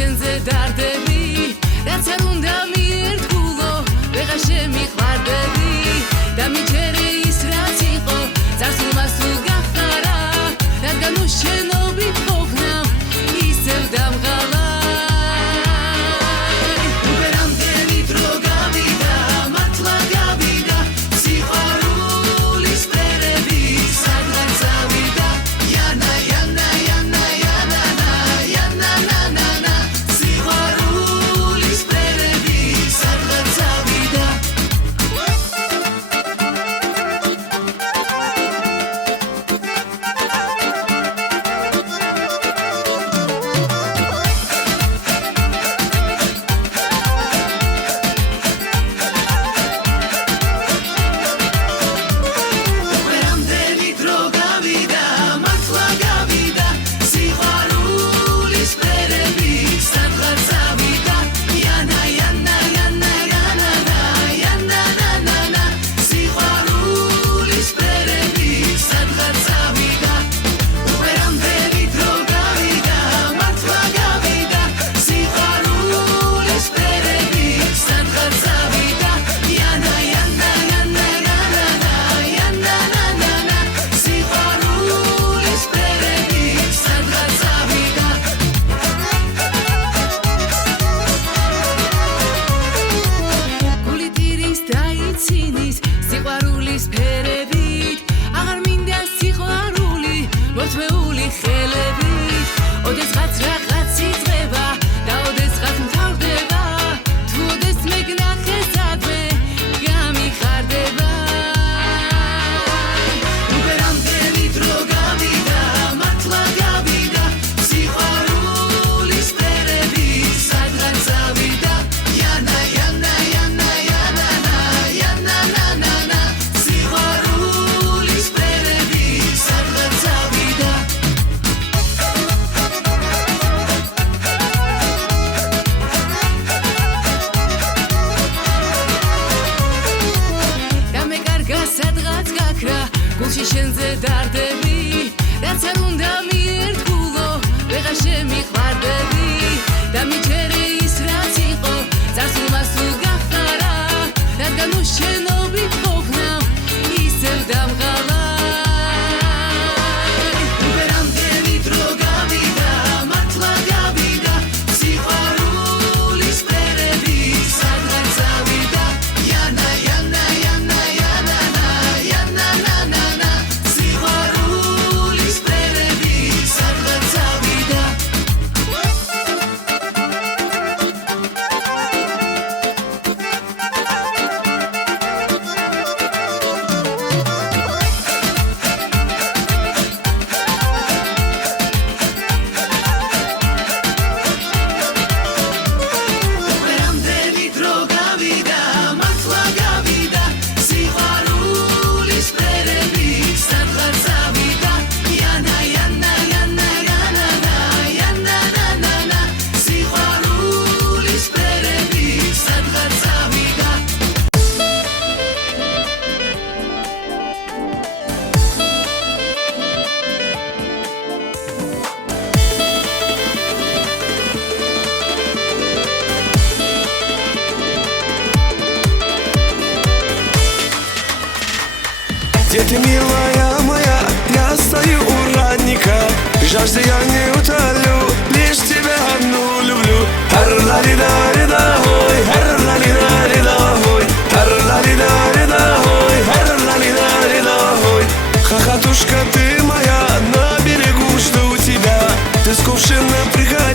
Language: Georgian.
შენზე დარდები რაც არ უნდა მიერთგულო ვეღარ შემიყვარდები და მიჯერე ის რაც იყო წარსულმა სულ გახარა რადგან უშენობით ყოფნა ისევ დამღალა სიყვარულის ფერებით აღარ მინდა სიყვარული მორთმეული ხელებით ოდესღაც რაღაც იწყება და ოდესღაც მთავრდება თუ ოდეს მეგნახესადმე გამიხარდება უკვე რამდენი დრო გავიდა მართლა გავიდა სიყვარულის ფერებით სადღაც ავიდა იანა იანა იანა გულში შენზე დარდები რაც არ უნდა მიერთგულო ვეღარ შემიყვარდები და მიჯერე ის რაც იყო წარსულმა სულ გახარა რადგან უშენობით ყოფნა ისევ დამღალა უკვე რამდენი დრო გავიდა მართლა გავიდა სიყვარულის ფერებით სადღაც ავიდა იანა იანა იანა Дети, милая моя, я стою у родника. Жажды я не утолю, лишь тебя одну люблю. Хар-ла-ли-да-ли-да, ой, хар-ла-ли-да-ли-да, ой, хар-ла-ли-да-ли-да, ой, хар-ла-ли-да-ли-да, ой. Хохотушка ты моя, на берегу жду тебя. Ты с кувшина приходи.